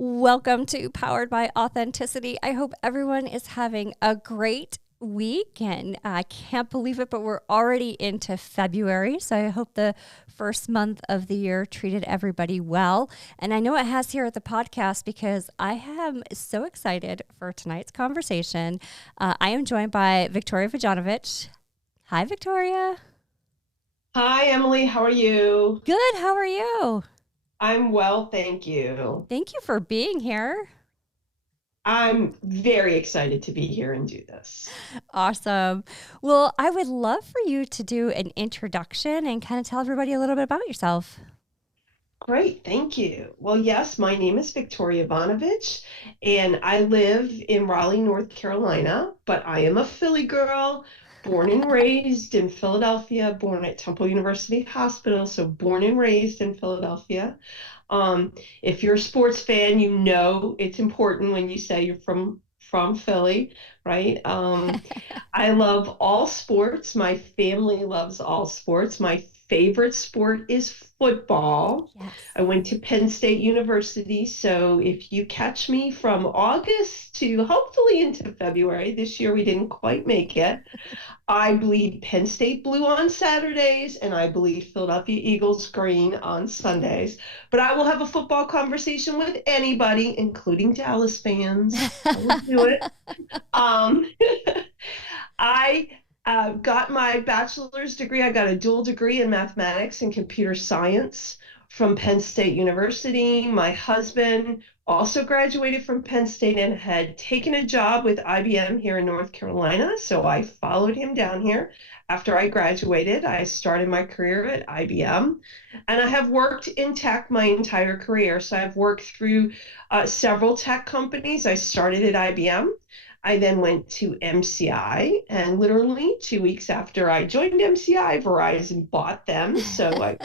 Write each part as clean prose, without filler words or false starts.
Welcome to Powered by Authenticity. I hope everyone is having a great week, and I can't believe it, but we're already into February. So I hope the first month of the year treated everybody well. And I know it has here at the podcast because I am so excited for tonight's conversation. I am joined by Victoria Vojnovich. Hi, Victoria. Hi, Emily. How are you? Good. How are you? I'm well, thank you. Thank you for being here. I'm very excited to be here and do this. Awesome. Well, I would love for you to do an introduction and kind of tell everybody a little bit about yourself. Great, thank you. Well, yes, my name is Victoria Vojnovich, and I live in Raleigh, North Carolina, but I am a Philly girl, born and raised in Philadelphia, born at Temple University Hospital, so born and raised in Philadelphia. If you're a sports fan, you know it's important when you say you're from Philly, right? I love all sports. My family loves all sports. My favorite sport is football. Yes. I went to Penn State University, so if you catch me from August to hopefully into February, this year we didn't quite make it, I bleed Penn State blue on Saturdays, and I bleed Philadelphia Eagles green on Sundays. But I will have a football conversation with anybody, including Dallas fans. I will do it. Um, I got my bachelor's degree. I got a dual degree in mathematics and computer science from Penn State University. My husband also graduated from Penn State and had taken a job with IBM here in North Carolina. So I followed him down here. After I graduated, I started my career at IBM, and I have worked in tech my entire career. So I've worked through several tech companies. I started at IBM. I then went to MCI, and literally 2 weeks after I joined MCI, Verizon bought them. So I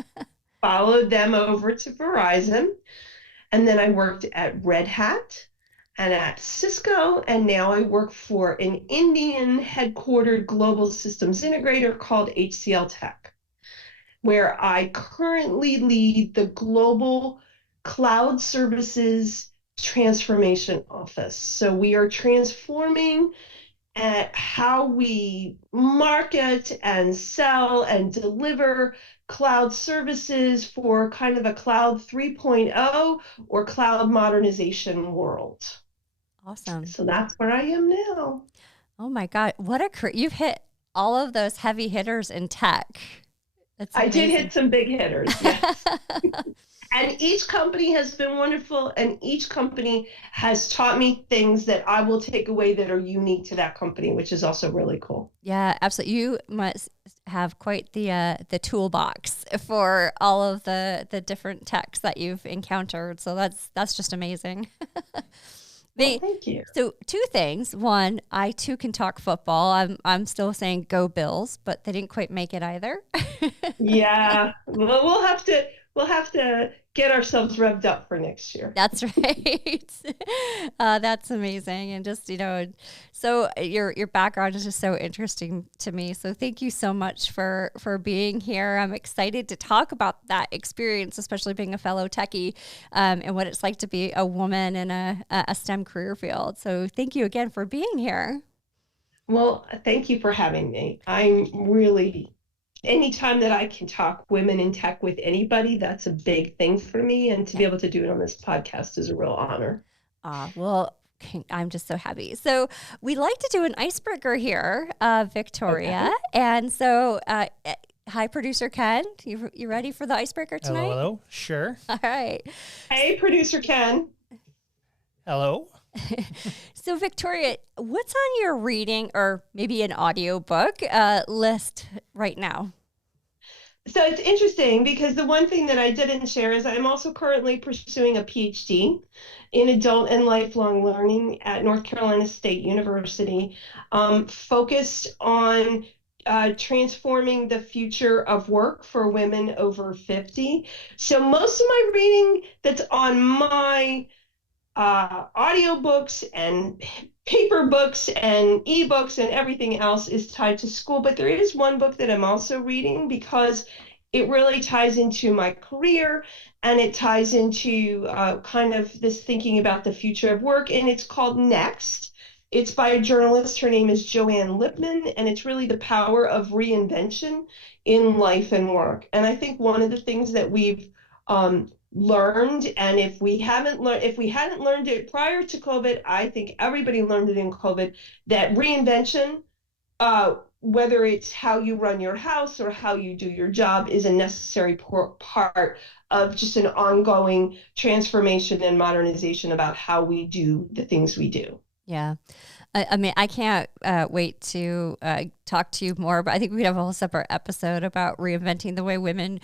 followed them over to Verizon. And then I worked at Red Hat and at Cisco, and now I work for an Indian headquartered global systems integrator called HCLTech, where I currently lead the global cloud services transformation office. So we are transforming at how we market and sell and deliver cloud services for kind of a cloud 3.0 or cloud modernization world. Awesome. So that's where I am now. Oh my God. What a career. You've hit all of those heavy hitters in tech. That's I did amazing. hit some big hitters, yes. And each company has been wonderful, and each company has taught me things that I will take away that are unique to that company, which is also really cool. Yeah, absolutely. You must have quite the toolbox for all of the different techs that you've encountered. So that's just amazing. Well, thank you. So two things. One, I too can talk football. I'm still saying go Bills, but they didn't quite make it either. Yeah, well, we'll have to get ourselves revved up for next year. That's right. That's amazing. And just, so your background is just so interesting to me. So thank you so much for being here. I'm excited to talk about that experience, especially being a fellow techie, and what it's like to be a woman in a STEM career field. So thank you again for being here. Well, thank you for having me. I'm really anytime that I can talk women in tech with anybody, that's a big thing for me. And to be able to do it on this podcast is a real honor. Well, I'm just so happy. So we like to do an icebreaker here, Victoria. Okay. And so, hi, producer Ken. You ready for the icebreaker tonight? Hello, hello. Sure. All right. Hey, producer Ken. Hello. So, Victoria, what's on your reading or maybe an audiobook list right now? So it's interesting because the one thing that I didn't share is I'm also currently pursuing a PhD in adult and lifelong learning at North Carolina State University, focused on transforming the future of work for women over 50. So most of my reading that's on my audiobooks and paper books and ebooks and everything else is tied to school. But there is one book that I'm also reading because it really ties into my career, and it ties into kind of this thinking about the future of work. And it's called Next. It's by a journalist. Her name is Joanne Lipman, and it's really the power of reinvention in life and work. And I think one of the things that we've learned, and if we hadn't learned it prior to COVID, I think everybody learned it in COVID, that reinvention, whether it's how you run your house or how you do your job, is a necessary part of just an ongoing transformation and modernization about how we do the things we do. Yeah. I mean, I can't wait to talk to you more, but I think we could have a whole separate episode about reinventing the way women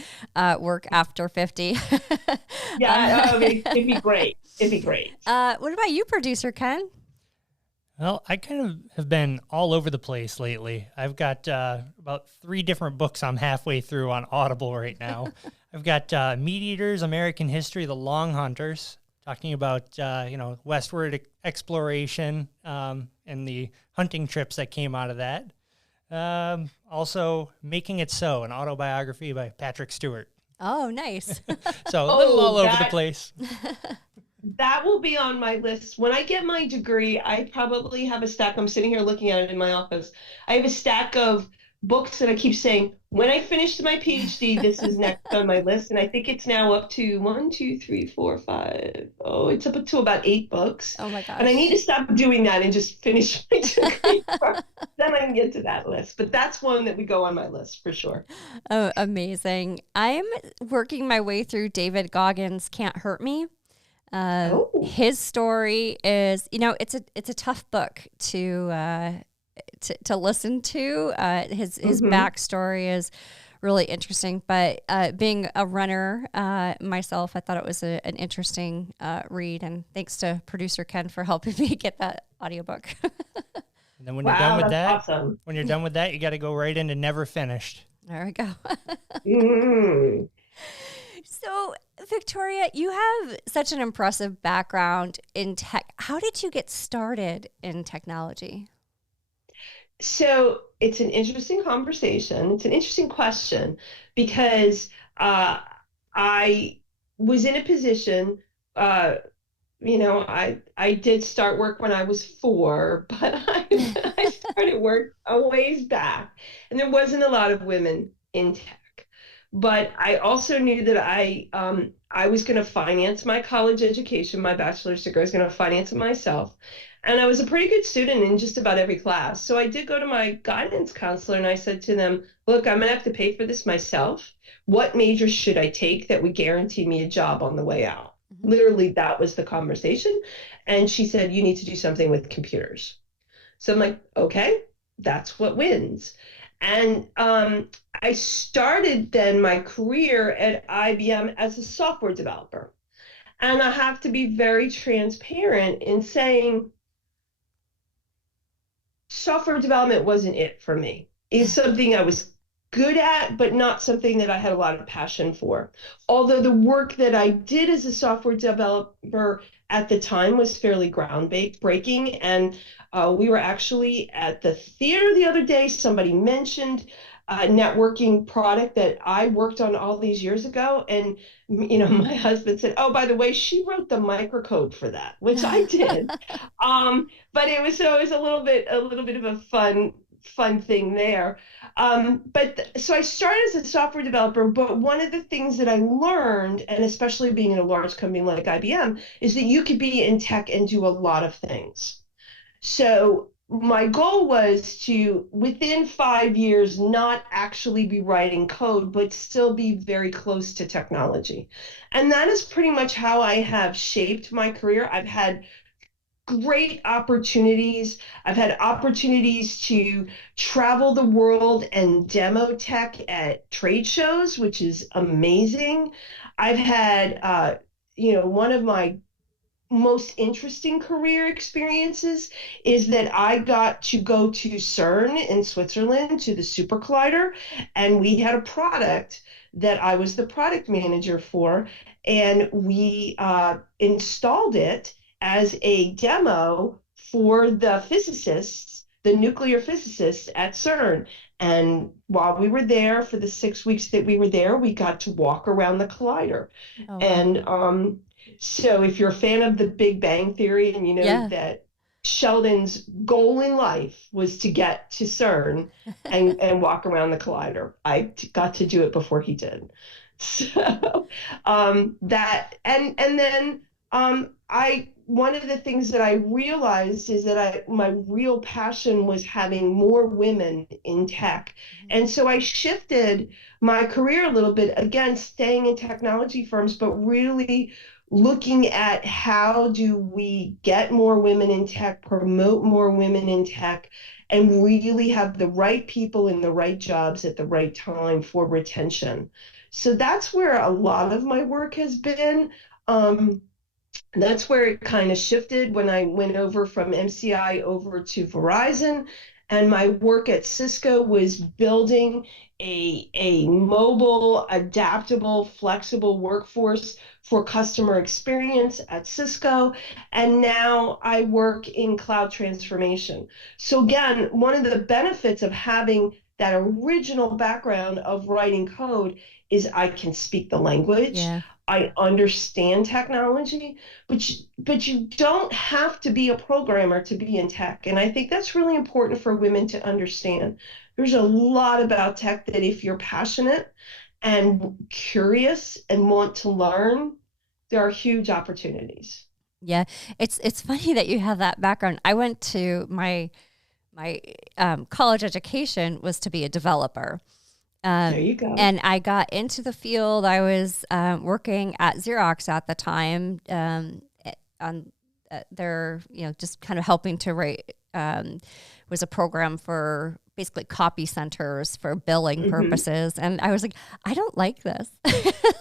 work after 50. Yeah, it'd be great. It'd be great. What about you, producer Ken? Well, I kind of have been all over the place lately. I've got about 3 different books I'm halfway through on Audible right now. I've got Meat Eaters, American History, The Long Hunters, talking about, westward exploration and the hunting trips that came out of that. Also, Making It So, an autobiography by Patrick Stewart. Oh, nice. So a little all over the place. That will be on my list. When I get my degree, I probably have a stack. I'm sitting here looking at it in my office. I have a stack of books that I keep saying, when I finish my PhD, this is next on my list. And I think it's now up to 1, 2, 3, 4, 5. Oh, it's up to about 8 books. Oh my gosh. And I need to stop doing that and just finish my degree first. Then I can get to that list. But that's one that would go on my list for sure. Oh, amazing. I'm working my way through David Goggins' Can't Hurt Me. His story is, it's a tough book to listen to. His backstory is really interesting, but being a runner myself, I thought it was an interesting read, and thanks to producer Ken for helping me get that audiobook. And then when you're done with that, awesome. When you're done with that, you got to go right into Never Finished. There we go. So, Victoria, you have such an impressive background in tech. How did you get started in technology? So it's an interesting conversation. It's an interesting question because I was in a position, I did start work when I was 4, but I started work a ways back, and there wasn't a lot of women in tech. But I also knew that I was going to finance my college education, my bachelor's degree. I was going to finance it myself. And I was a pretty good student in just about every class. So I did go to my guidance counselor and I said to them, look, I'm going to have to pay for this myself. What major should I take that would guarantee me a job on the way out? Mm-hmm. Literally, that was the conversation. And she said, you need to do something with computers. So I'm like, okay, that's what wins. And I started then my career at IBM as a software developer. And I have to be very transparent in saying software development wasn't it for me. It's something I was good at, but not something that I had a lot of passion for. Although the work that I did as a software developer at the time was fairly groundbreaking. And we were actually at the theater the other day. Somebody mentioned a networking product that I worked on all these years ago. And, my husband said, oh, by the way, she wrote the microcode for that, which I did. But it was a little bit of a fun thing there. So I started as a software developer, but one of the things that I learned, and especially being in a large company like IBM, is that you could be in tech and do a lot of things. So my goal was to, within 5 years, not actually be writing code, but still be very close to technology. And that is pretty much how I have shaped my career. I've had great opportunities. I've had opportunities to travel the world and demo tech at trade shows, which is amazing. I've had, one of my most interesting career experiences is that I got to go to CERN in Switzerland, to the super collider, and we had a product that I was the product manager for, and we installed it as a demo for the physicists the nuclear physicists at CERN. And while we were there for the 6 weeks that we were there, we got to walk around the collider. Oh, wow. And so if you're a fan of the Big Bang Theory and you know Yeah. that Sheldon's goal in life was to get to CERN and walk around the collider. Got to do it before he did. So that and then I one of the things that I realized is that my real passion was having more women in tech. And so I shifted my career a little bit, again, staying in technology firms, but really looking at how do we get more women in tech, promote more women in tech, and really have the right people in the right jobs at the right time for retention. So that's where a lot of my work has been. That's where it kind of shifted when I went over from MCI over to Verizon. And my work at Cisco was building a mobile, adaptable, flexible workforce for customer experience at Cisco. And now I work in cloud transformation. So again, one of the benefits of having that original background of writing code is I can speak the language. Yeah. I understand technology, but you don't have to be a programmer to be in tech. And I think that's really important for women to understand. There's a lot about tech that if you're passionate and curious and want to learn, there are huge opportunities. Yeah. It's funny that you have that background. I went to my college education was to be a developer. There you go. And I got into the field. I was working at Xerox at the time on their, just kind of helping to write, was a program for basically copy centers for billing purposes. And I was like, I don't like this.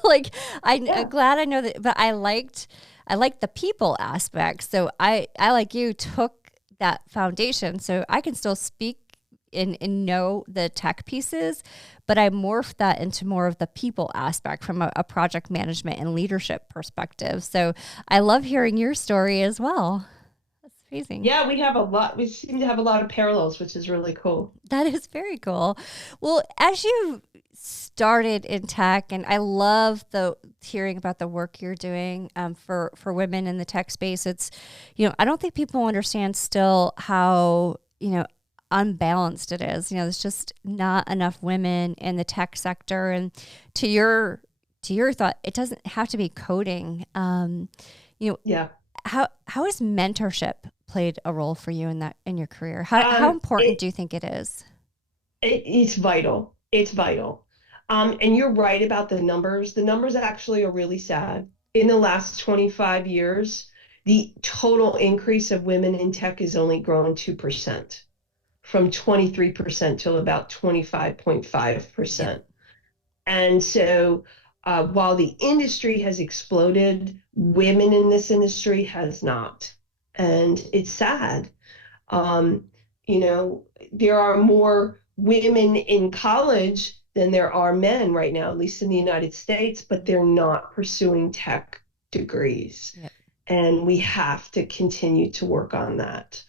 Like, I'm glad I know that, but I liked the people aspect. So I like you, took that foundation so I can still speak and know the tech pieces, but I morphed that into more of the people aspect from a project management and leadership perspective. So I love hearing your story as well. That's amazing. Yeah, we seem to have a lot of parallels, which is really cool. That is very cool. Well, as you started in tech, and I love hearing about the work you're doing for women in the tech space. It's, I don't think people understand still how, unbalanced it is. There's just not enough women in the tech sector. And to your thought, it doesn't have to be coding. Yeah. How has mentorship played a role for you in your career? How important do you think it is? It's vital. It's vital. And you're right about the numbers. The numbers actually are really sad. In the last 25 years, the total increase of women in tech has only grown 2%, from 23% till about 25.5%. Yep. And so while the industry has exploded, women in this industry has not. And it's sad. There are more women in college than there are men right now, at least in the United States, but they're not pursuing tech degrees. Yep. And we have to continue to work on that.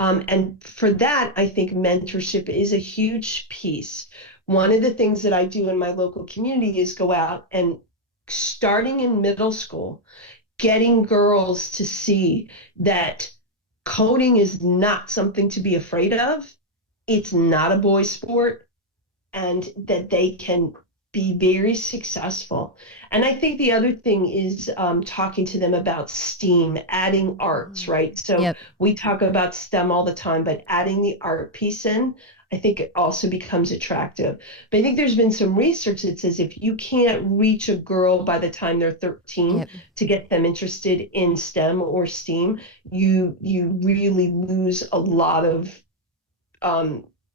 And for that, I think mentorship is a huge piece. One of the things that I do in my local community is go out and, starting in middle school, getting girls to see that coding is not something to be afraid of. It's not a boy sport, and that they can be very successful. And I think the other thing is talking to them about STEAM, adding arts, right? So we talk about STEM all the time, but adding the art piece in, I think it also becomes attractive. But I think there's been some research that says if you can't reach a girl by the time they're 13 to get them interested in STEM or STEAM, you really lose a lot of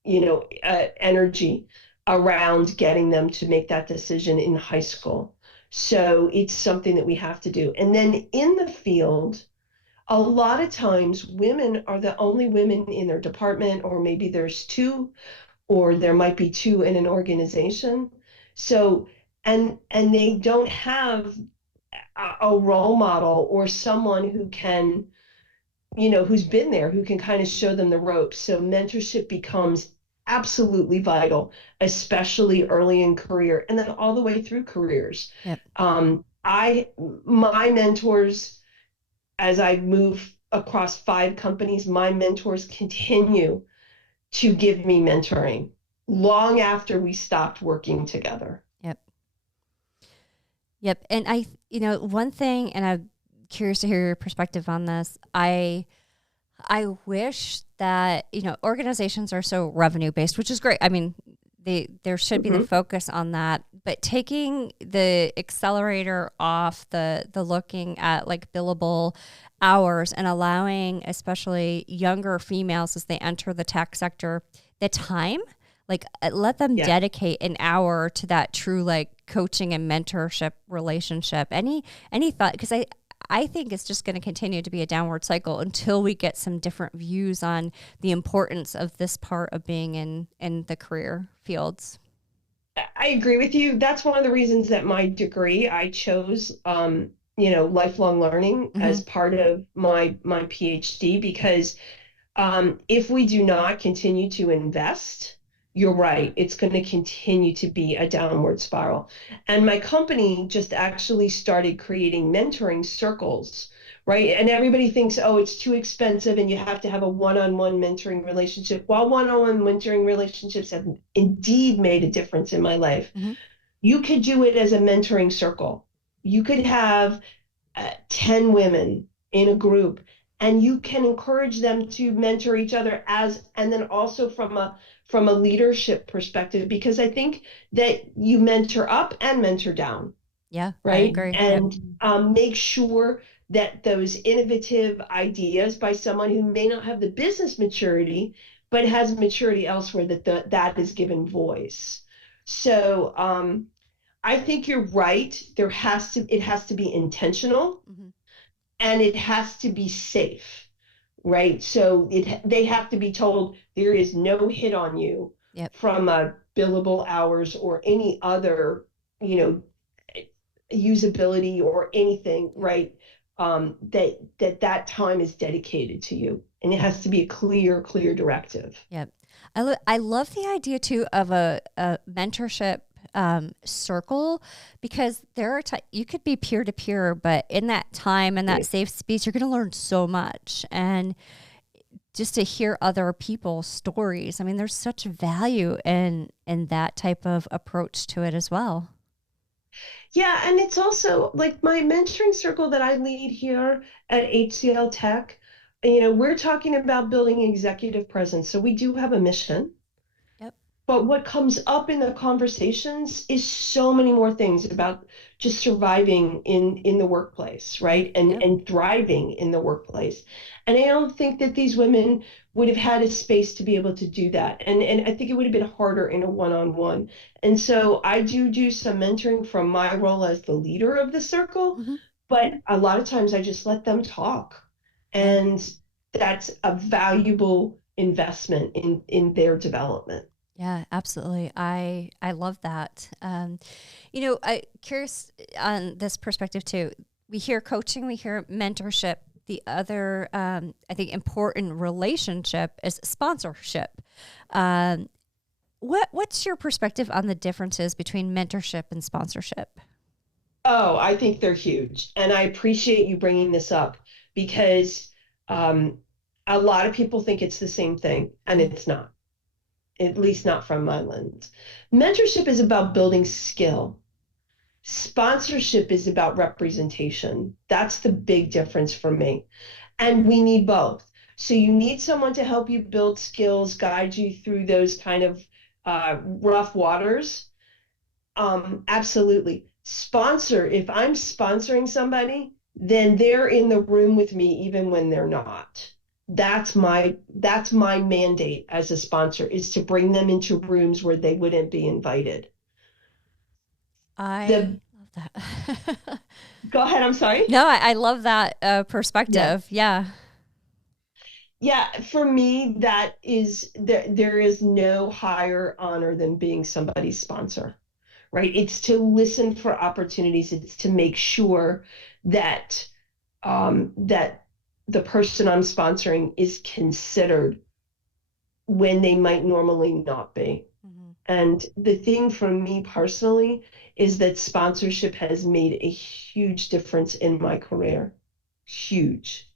energy around getting them to make that decision in high school. So it's something that we have to do. And then in the field, a lot of times women are the only women in their department, or maybe there's two, or there might be two in an organization. And they don't have a role model or someone who can who's been there, who can kind of show them the ropes. So mentorship becomes absolutely vital, especially early in career and then all the way through careers. Yep. My mentors, as I move across 5 companies, my mentors continue to give me mentoring long after we stopped working together. Yep. Yep. And one thing, and I'm curious to hear your perspective on this. I wish that, organizations are so revenue based, which is great. I mean, there should be the focus on that, but taking the accelerator off the looking at like billable hours and allowing especially younger females as they enter the tech sector the time, like let them dedicate an hour to that true like coaching and mentorship relationship. Any thought? Because I think it's just going to continue to be a downward cycle until we get some different views on the importance of this part of being in the career fields. I agree with you. That's one of the reasons that my degree, I chose, lifelong learning as part of my PhD, because if we do not continue to invest, you're right, it's going to continue to be a downward spiral. And my company just actually started creating mentoring circles, right? And everybody thinks, oh, it's too expensive and you have to have a one-on-one mentoring relationship. While one-on-one mentoring relationships have indeed made a difference in my life, you could do it as a mentoring circle. You could have 10 women in a group, and you can encourage them to mentor each other and then also from a leadership perspective, because I think that you mentor up and mentor down. Yeah, right. I agree. And make sure that those innovative ideas by someone who may not have the business maturity, but has maturity elsewhere, that is given voice. So I think you're right. It has to be intentional, and it has to be safe. Right. So they have to be told there is no hit on you from billable hours or any other, usability or anything. Right. That time is dedicated to you, and it has to be a clear directive. Yep. I love the idea too of a mentorship circle, because there are you could be peer to peer, but in that time and that safe space, you're going to learn so much. And just to hear other people's stories, I mean, there's such value in that type of approach to it as well. Yeah, and it's also like my mentoring circle that I lead here at HCLTech. We're talking about building executive presence, so we do have a mission. But what comes up in the conversations is so many more things about just surviving in the workplace, right? And thriving in the workplace. And I don't think that these women would have had a space to be able to do that. And I think it would have been harder in a one-on-one. And so I do some mentoring from my role as the leader of the circle, but a lot of times I just let them talk. And that's a valuable investment in their development. Yeah, absolutely. I love that. I'm curious on this perspective too. We hear coaching, we hear mentorship. The other, I think, important relationship is sponsorship. What's your perspective on the differences between mentorship and sponsorship? Oh, I think they're huge. And I appreciate you bringing this up, because a lot of people think it's the same thing, and it's not. At least not from my lens. Mentorship is about building skill. Sponsorship is about representation. That's the big difference for me. And we need both. So you need someone to help you build skills, guide you through those kind of rough waters. Absolutely. If I'm sponsoring somebody, then they're in the room with me even when they're not. That's my mandate as a sponsor, is to bring them into rooms where they wouldn't be invited. I love that. Go ahead. I'm sorry. No, I love that perspective. Yeah. For me, that is there is no higher honor than being somebody's sponsor, right? It's to listen for opportunities. It's to make sure that the person I'm sponsoring is considered when they might normally not be. Mm-hmm. And the thing for me personally is that sponsorship has made a huge difference in my career. Huge.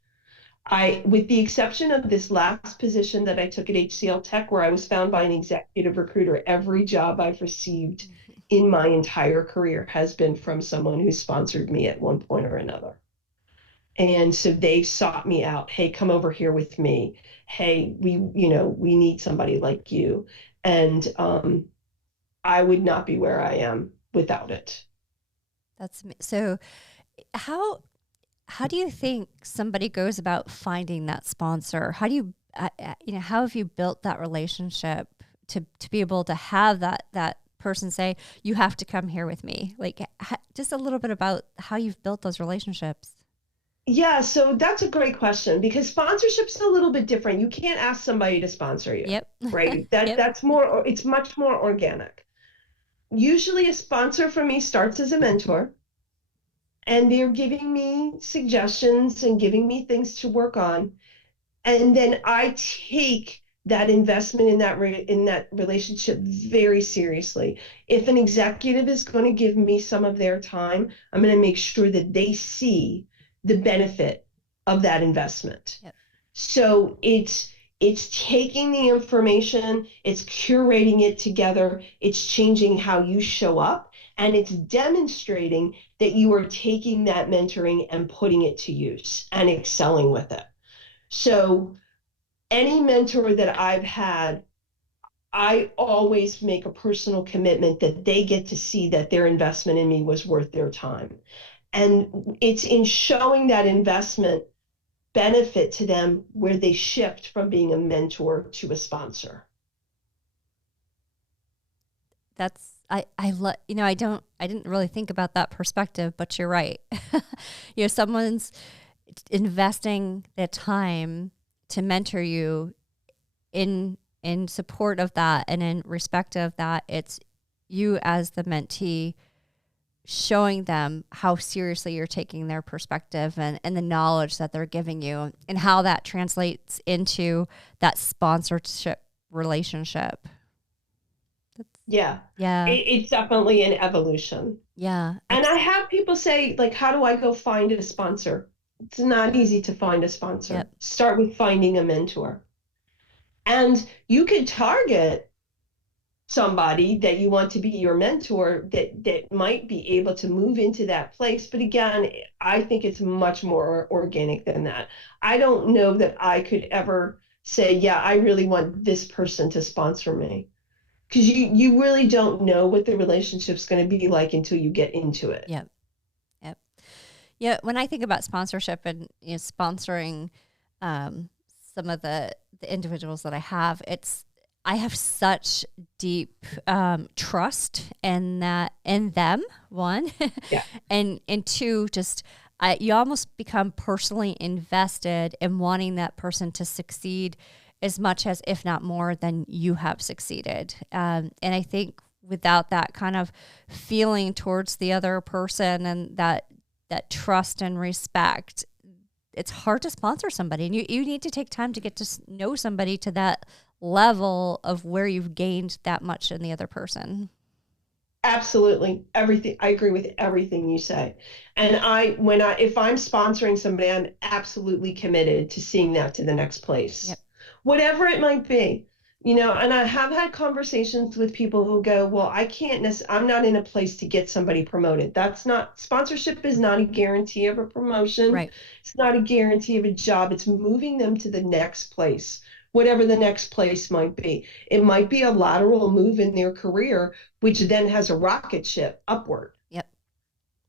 With the exception of this last position that I took at HCLTech, where I was found by an executive recruiter, every job I've received in my entire career has been from someone who sponsored me at one point or another. And so they've sought me out. Hey, come over here with me. Hey, we need somebody like you. And I would not be where I am without it. So how do you think somebody goes about finding that sponsor? How do you how have you built that relationship to be able to have that person say, you have to come here with me? Like, just a little bit about how you've built those relationships. Yeah, so that's a great question because sponsorship's a little bit different. You can't ask somebody to sponsor you, Yep. right? Yep. It's much more organic. Usually a sponsor for me starts as a mentor and they're giving me suggestions and giving me things to work on. And then I take that investment in that relationship very seriously. If an executive is going to give me some of their time, I'm going to make sure that they see the benefit of that investment. Yep. So it's taking the information, it's curating it together, it's changing how you show up, and it's demonstrating that you are taking that mentoring and putting it to use and excelling with it. So any mentor that I've had, I always make a personal commitment that they get to see that their investment in me was worth their time. And it's in showing that investment benefit to them where they shift from being a mentor to a sponsor. I didn't really think about that perspective, but you're right. Someone's investing their time to mentor you in support of that and in respect of that. It's you as the mentee showing them how seriously you're taking their perspective and the knowledge that they're giving you and how that translates into that sponsorship relationship. Yeah. Yeah. It's definitely an evolution. Yeah. And I have people say, like, how do I go find a sponsor? It's not easy to find a sponsor. Yep. Start with finding a mentor. And you could target somebody that you want to be your mentor that might be able to move into that place. But again, I think it's much more organic than that. I don't know that I could ever say, yeah, I really want this person to sponsor me. Because you really don't know what the relationship's going to be like until you get into it. Yep. Yep. Yeah. When I think about sponsorship and sponsoring some of the individuals that I have such deep trust in them, one, Yeah. and two, just you almost become personally invested in wanting that person to succeed as much as, if not more, than you have succeeded. And I think without that kind of feeling towards the other person and that trust and respect, it's hard to sponsor somebody. And you need to take time to get to know somebody to that level of where you've gained that much in the other person. Absolutely. Everything. I agree with everything you say. And if I'm sponsoring somebody, I'm absolutely committed to seeing that to the next place. Yep. Whatever it might be, and I have had conversations with people who go, well, I'm not in a place to get somebody promoted. Sponsorship is not a guarantee of a promotion. Right. It's not a guarantee of a job. It's moving them to the next place, whatever the next place might be. It might be a lateral move in their career, which then has a rocket ship upward. Yep.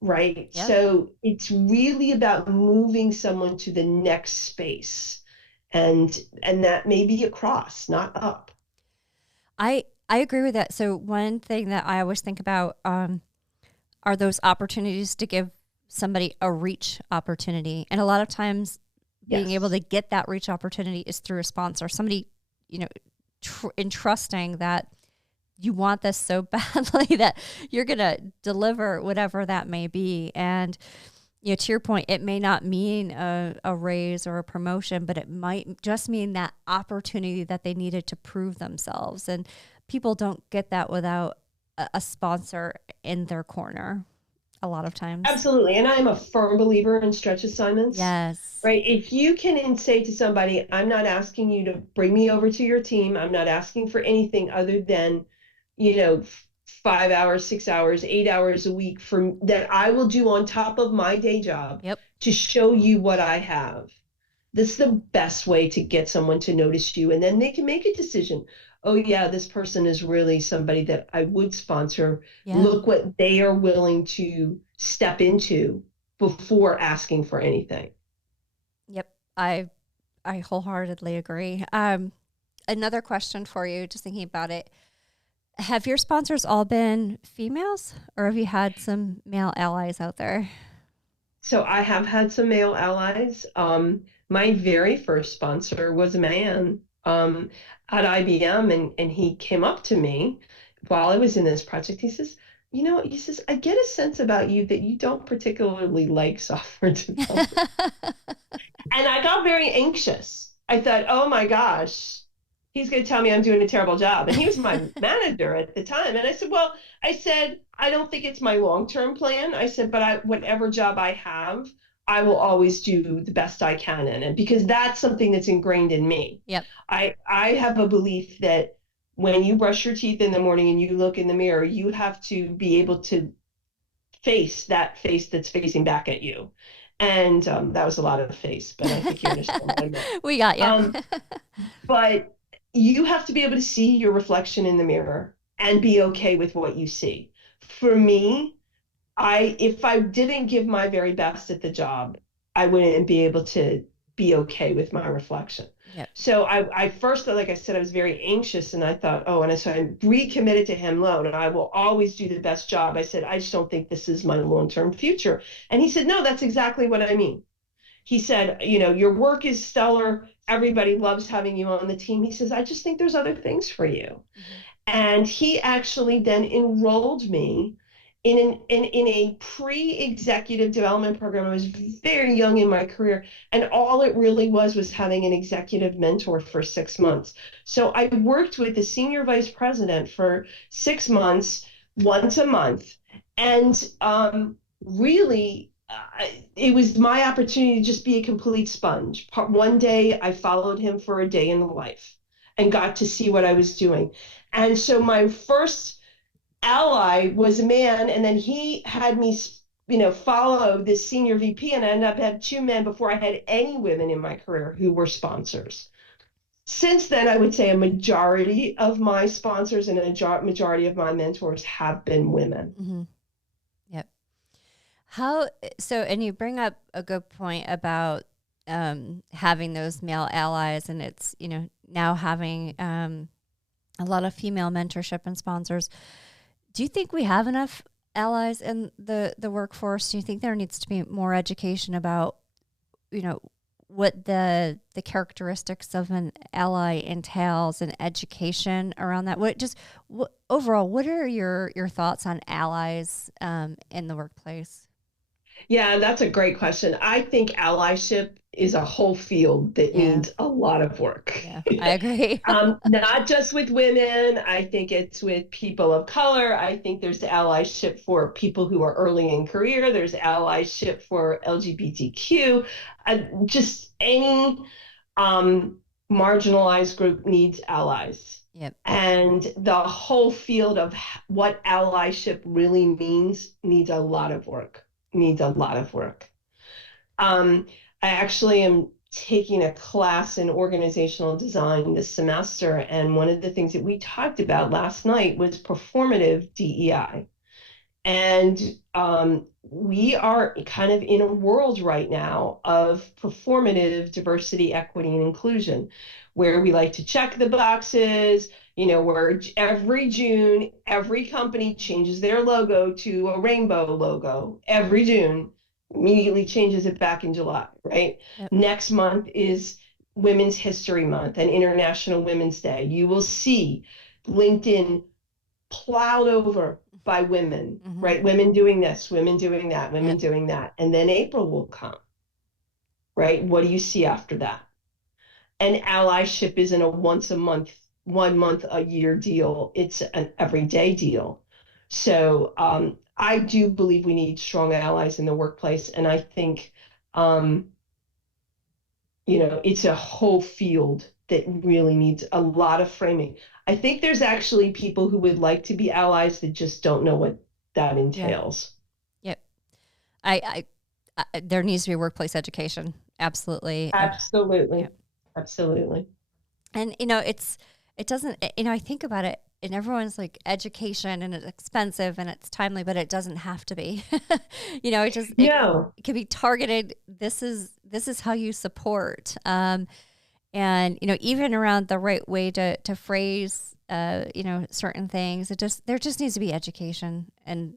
Right. Yep. So it's really about moving someone to the next space. And that may be across, not up. I agree with that. So one thing that I always think about are those opportunities to give somebody a reach opportunity. And a lot of times being able to get that reach opportunity is through a sponsor, somebody, entrusting that you want this so badly that you're going to deliver whatever that may be. And, To your point, it may not mean a raise or a promotion, but it might just mean that opportunity that they needed to prove themselves. And people don't get that without a sponsor in their corner a lot of times. Absolutely. And I'm a firm believer in stretch assignments, Yes. right? If you can say to somebody, I'm not asking you to bring me over to your team, I'm not asking for anything other than, 5 hours, 6 hours, 8 hours a week that I will do on top of my day job Yep. to show you what I have. This is the best way to get someone to notice you. And then they can make a decision. Oh, yeah, this person is really somebody that I would sponsor. Yeah. Look what they are willing to step into before asking for anything. Yep. I wholeheartedly agree. Another question for you, just thinking about it. Have your sponsors all been females, or have you had some male allies out there? So I have had some male allies. My very first sponsor was a man at IBM, and he came up to me while I was in this project. He says, I get a sense about you that you don't particularly like software development. And I got very anxious. I thought, oh my gosh, he's going to tell me I'm doing a terrible job. And he was my manager at the time. And I said, I don't think it's my long-term plan. I said, but whatever job I have, I will always do the best I can in it, because that's something that's ingrained in me. Yep. I have a belief that when you brush your teeth in the morning and you look in the mirror, you have to be able to face that face that's facing back at you. And that was a lot of face, but I think you understand what I meant. We got you. But you have to be able to see your reflection in the mirror and be okay with what you see. For me, if I didn't give my very best at the job, I wouldn't be able to be okay with my reflection. Yep. So I first, like I said, I was very anxious, and I thought, so I recommitted to him, and I will always do the best job. I said, I just don't think this is my long-term future. And he said, no, that's exactly what I mean. He said, your work is stellar. Everybody loves having you on the team. He says, I just think there's other things for you. Mm-hmm. And he actually then enrolled me in a pre-executive development program. I was very young in my career, and all it really was having an executive mentor for 6 months. So I worked with the senior vice president for 6 months, once a month, and really, it was my opportunity to just be a complete sponge. One day I followed him for a day in the life and got to see what I was doing. And so my first ally was a man, and then he had me, follow this senior VP, and I ended up having 2 men before I had any women in my career who were sponsors. Since then, I would say a majority of my sponsors and a majority of my mentors have been women. Mm-hmm. Yep. And you bring up a good point about having those male allies, and it's, now having a lot of female mentorship and sponsors. Do you think we have enough allies in the workforce? Do you think there needs to be more education about, what the characteristics of an ally entails, and education around that? Overall, what are your thoughts on allies in the workplace? Yeah, that's a great question. I think allyship is a whole field that needs a lot of work. Yeah, I agree. Not just with women. I think it's with people of color. I think there's allyship for people who are early in career. There's allyship for LGBTQ. Just any marginalized group needs allies. Yep. And the whole field of what allyship really means needs a lot of work. I actually am taking a class in organizational design this semester, and one of the things that we talked about last night was performative DEI. And we are kind of in a world right now of performative diversity, equity, and inclusion, where we like to check the boxes, where every June, every company changes their logo to a rainbow logo. Every June, immediately changes it back in July, right? Yep. Next month is Women's History Month and International Women's Day. You will see LinkedIn plowed over by women, Mm-hmm. right? Women doing this, women doing that, women Yep. doing that. And then April will come, right? What do you see after that? And allyship isn't a once a month, 1 month a year deal. It's an everyday deal. So I do believe we need strong allies in the workplace. And I think, it's a whole field that really needs a lot of framing. I think there's actually people who would like to be allies that just don't know what that Yeah. entails. Yep. There needs to be workplace education. Absolutely. Absolutely. Yep. Absolutely. And, it doesn't, I think about it and everyone's like education and it's expensive and it's timely, but it doesn't have to be, No. it can be targeted. This is how you support. And, even around the right way to phrase, certain things, there just needs to be education and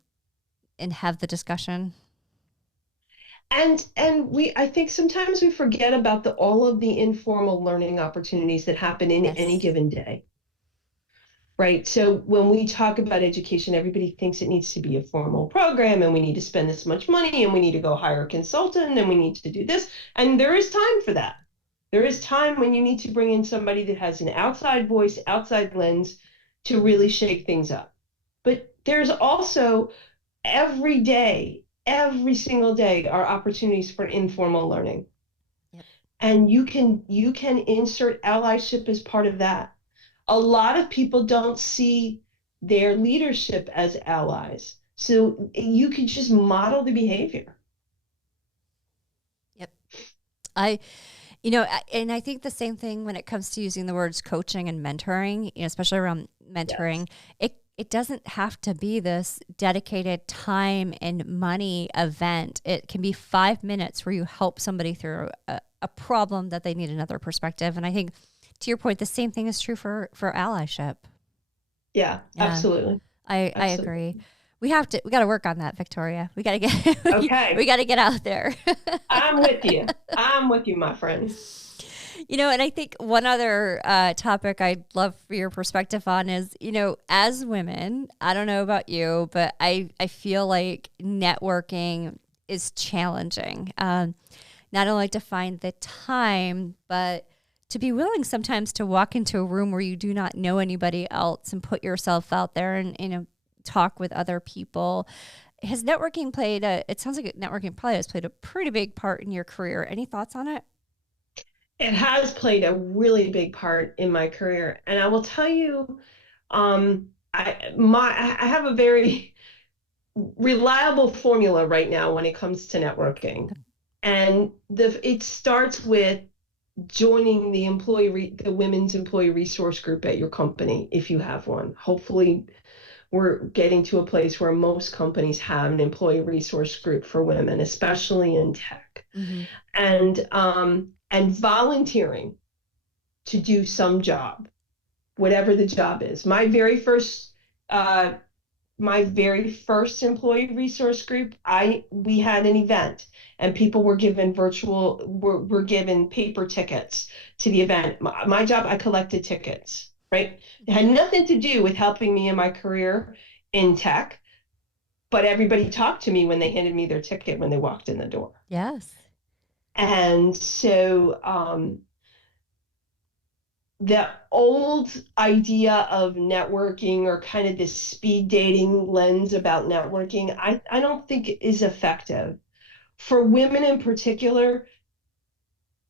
have the discussion. And I think sometimes we forget about all of the informal learning opportunities that happen in any Yes. given day. Right. So when we talk about education, everybody thinks it needs to be a formal program and we need to spend this much money and we need to go hire a consultant and we need to do this. And there is time for that. There is time when you need to bring in somebody that has an outside voice, outside lens to really shake things up. But there's also every day, every single day are opportunities for informal learning. Yep. And you can insert allyship as part of that. A lot of people don't see their leadership as allies. So you could just model the behavior. Yep. And I think the same thing when it comes to using the words coaching and mentoring, especially around mentoring. Yes. It doesn't have to be this dedicated time and money event. It can be 5 minutes where you help somebody through a problem that they need another perspective. And I think, to your point, the same thing is true for allyship. Yeah, absolutely. I agree. We got to work on that, Victoria. We got to get, okay. we got to get out there. I'm with you, my friend. And I think one other topic I'd love for your perspective on is, as women, I don't know about you, but I feel like networking is challenging. Not only to find the time, but to be willing sometimes to walk into a room where you do not know anybody else and put yourself out there and, talk with other people. Has networking it sounds like networking probably has played a pretty big part in your career. Any thoughts on it? It has played a really big part in my career. And I will tell you, I have a very reliable formula right now when it comes to networking. And it starts with joining the women's employee resource group at your company, if you have one. Hopefully we're getting to a place where most companies have an employee resource group for women, especially in tech. Mm-hmm. And volunteering to do some job, whatever the job is. My very first employee resource group, we had an event and people were given were given paper tickets to the event. My job, I collected tickets, right? It had nothing to do with helping me in my career in tech, but everybody talked to me when they handed me their ticket when they walked in the door. Yes. And so the old idea of networking or kind of this speed dating lens about networking, I don't think is effective. For women in particular,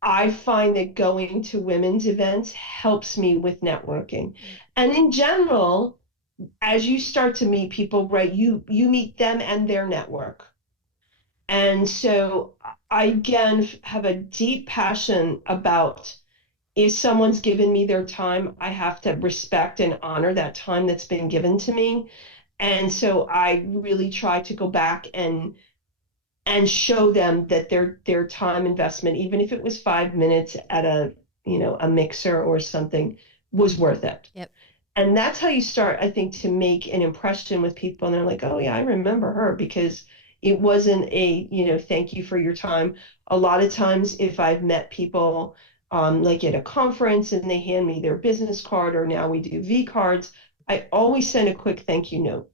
I find that going to women's events helps me with networking. And in general, as you start to meet people, right, you meet them and their network. And so I, again, have a deep passion about if someone's given me their time, I have to respect and honor that time that's been given to me. And so I really try to go back and show them that their time investment, even if it was 5 minutes at a mixer or something, was worth it. Yep. And that's how you start, I think, to make an impression with people. And they're like, oh yeah, I remember her, because it wasn't thank you for your time. A lot of times if I've met people like at a conference and they hand me their business card, or now we do V cards, I always send a quick thank you note.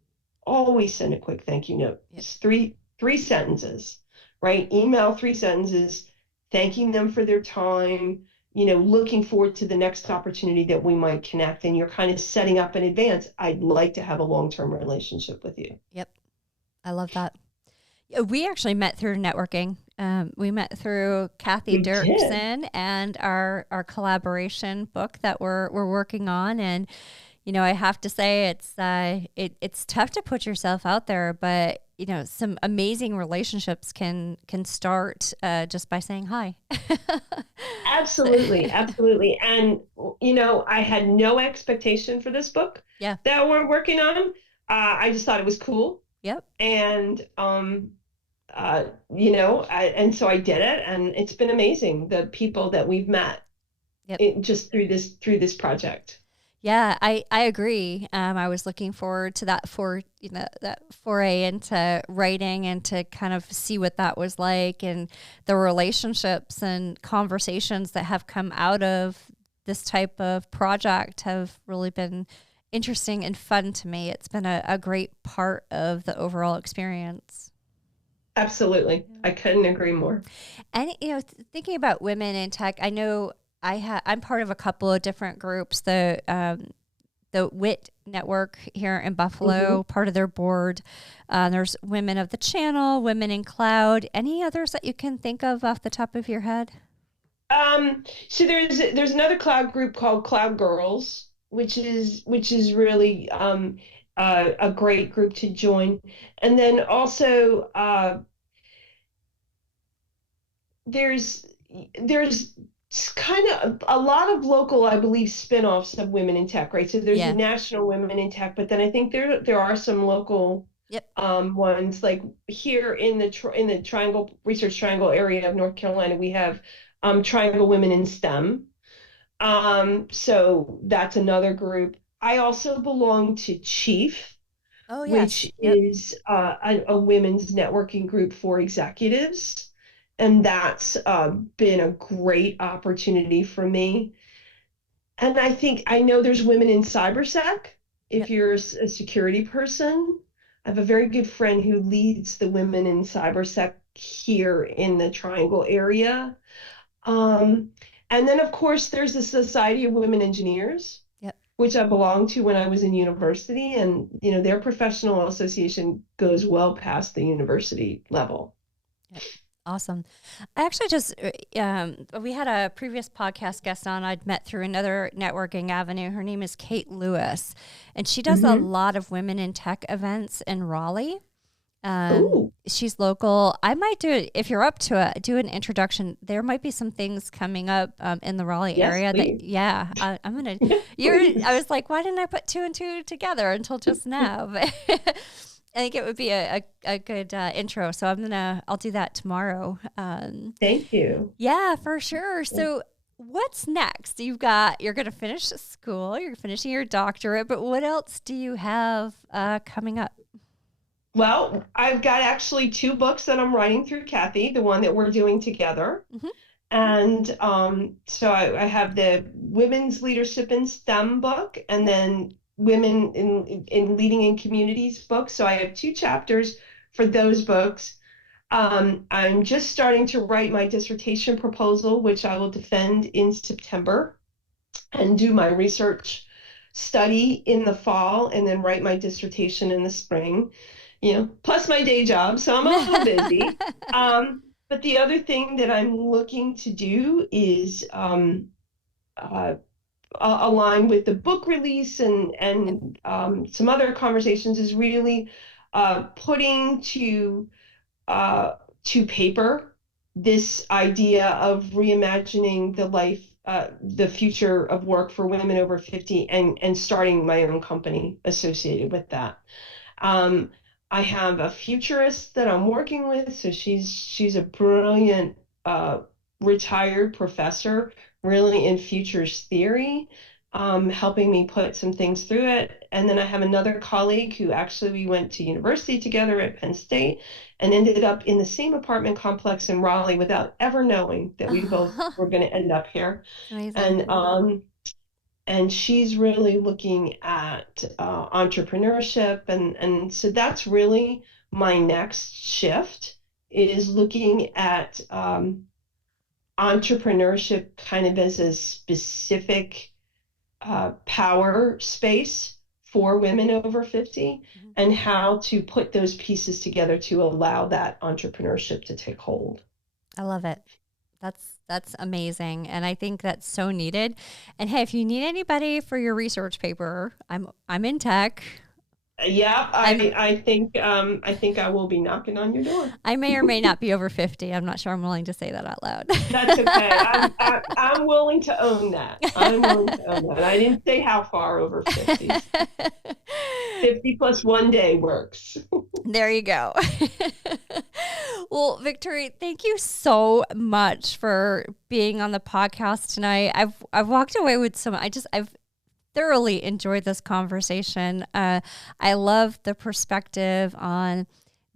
always send a quick thank you note. Yep. It's three sentences, right? Email 3 sentences, thanking them for their time, looking forward to the next opportunity that we might connect. And you're kind of setting up in advance. I'd like to have a long-term relationship with you. Yep. I love that. We actually met through networking. We met through Kathy We did. Dirksen and our collaboration book that we're working on. And I have to say it's tough to put yourself out there, but some amazing relationships can start just by saying hi. Absolutely, absolutely. And I had no expectation for this book Yeah. that we're working on. I just thought it was cool. Yep. And and so I did it, and it's been amazing. The people that we've met, Yep. just through this project. Yeah, I agree. I was looking forward to that that foray into writing and to kind of see what that was like, and the relationships and conversations that have come out of this type of project have really been interesting and fun to me. It's been a great part of the overall experience. Absolutely, I couldn't agree more. And thinking about women in tech, I know I'm part of a couple of different groups. The WIT network here in Buffalo, part of their board. There's Women of the Channel, Women in Cloud. Any others that you can think of off the top of your head? So there's another cloud group called Cloud Girls, which is really a great group to join. And then also there's kind of a lot of local, I believe, spin-offs of Women in Tech, right? So there's Yeah. the National Women in Tech, but then I think there are some local Yep. ones, like here in the Triangle Research Triangle area of North Carolina, we have Triangle Women in STEM. So that's another group. I also belong to Chief, Oh, yes. which Yep. is a women's networking group for executives. And that's been a great opportunity for me. And I know there's Women in Cybersec. If Yep. you're a security person, I have a very good friend who leads the Women in Cybersec here in the Triangle area. And then, of course, there's the Society of Women Engineers, Yep. which I belonged to when I was in university. And, their professional association goes well past the university level. Yep. Awesome. I actually just, we had a previous podcast guest on I'd met through another networking avenue. Her name is Kate Lewis, and she does a lot of women in tech events in Raleigh. She's local. I might do it if you're up to it. Do an introduction. There might be some things coming up in the Raleigh area. Please. I'm gonna. Please. I was like, why didn't I put two and two together until just now? But I think it would be a good intro. So I'll do that tomorrow. Thank you. Yeah, for sure. So what's next? You're going to finish school. You're finishing your doctorate. But what else do you have coming up? Well, I've got actually 2 books that I'm writing through Kathy, the one that we're doing together. And so I have the Women's Leadership in STEM book, and then Women in Leading in Communities book. So I have 2 chapters for those books. I'm just starting to write my dissertation proposal, which I will defend in September, and do my research study in the fall, and then write my dissertation in the spring. Plus my day job, so I'm a little busy. But the other thing that I'm looking to do is align with the book release and some other conversations, is really putting to paper this idea of reimagining the future of work for women over 50, and starting my own company associated with that. I have a futurist that I'm working with, so she's a brilliant retired professor, really in futures theory, helping me put some things through it. And then I have another colleague who actually we went to university together at Penn State and ended up in the same apartment complex in Raleigh without ever knowing that we both were going to end up here. Amazing. And and she's really looking at entrepreneurship, and so that's really my next shift, is looking at entrepreneurship kind of as a specific power space for women over 50, and how to put those pieces together to allow that entrepreneurship to take hold. I love it. That's amazing. And I think that's so needed. And hey, if you need anybody for your research paper, I'm in tech. Yeah, I think I will be knocking on your door. I may or may not be over 50. I'm not sure I'm willing to say that out loud. That's okay. I'm willing to own that. I'm willing to own that. I didn't say how far over 50. 50 plus 1 day works. There you go. Well, Victoria, thank you so much for being on the podcast tonight. I've walked away with I've thoroughly enjoyed this conversation. I love the perspective on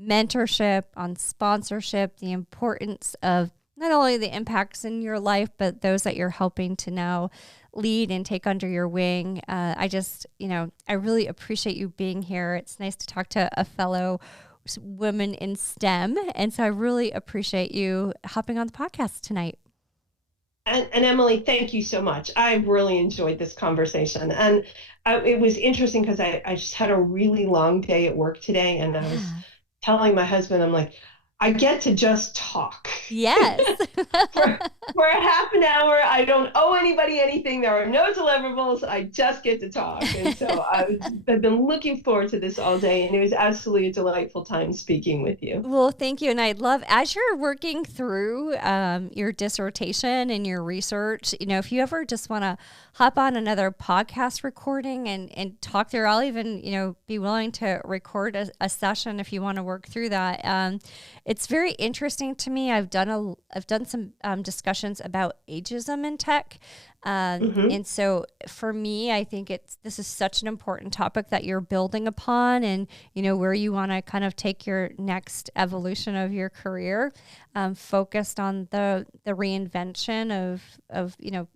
mentorship, on sponsorship, the importance of not only the impacts in your life, but those that you're helping to now lead and take under your wing. I really appreciate you being here. It's nice to talk to a fellow woman in STEM. And so I really appreciate you hopping on the podcast tonight. And Emily, thank you so much. I really enjoyed this conversation. And it was interesting because I just had a really long day at work today. And I was telling my husband, I'm like, I get to just talk. Yes. for a half an hour, I don't owe anybody anything. There are no deliverables. I just get to talk. And so I've been looking forward to this all day. And it was absolutely a delightful time speaking with you. Well, thank you. And I'd love, as you're working through your dissertation and your research, if you ever just want to hop on another podcast recording and talk through, I'll even, be willing to record a session if you want to work through that. It's very interesting to me. I've done some discussions about ageism in tech. And so for me, I think this is such an important topic that you're building upon, and, where you want to kind of take your next evolution of your career, focused on the reinvention of,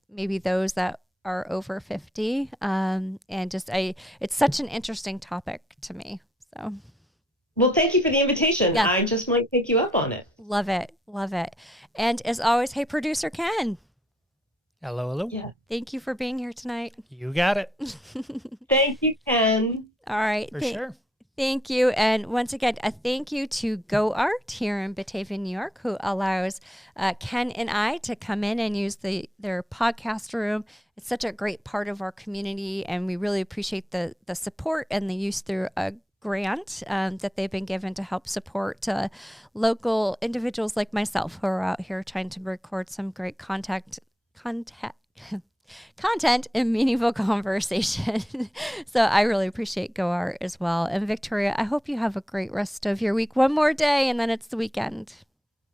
maybe those that are over 50. And it's such an interesting topic to me. So. Well, thank you for the invitation. Yeah. I just might take you up on it. Love it. Love it. And as always, hey, producer Ken. Hello, hello. Yeah. Thank you for being here tonight. You got it. Thank you, Ken. All right. For sure. Thank you. And once again, a thank you to GoArt here in Batavia, New York, who allows Ken and I to come in and use their podcast room. It's such a great part of our community, and we really appreciate the support and the use through a grant that they've been given to help support local individuals like myself who are out here trying to record some great content and meaningful conversation. So I really appreciate GoArt as well. And Victoria, I hope you have a great rest of your week. One more day and then it's the weekend.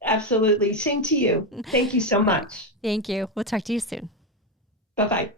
Absolutely. Same to you. Thank you so much. Thank you. We'll talk to you soon. Bye-bye.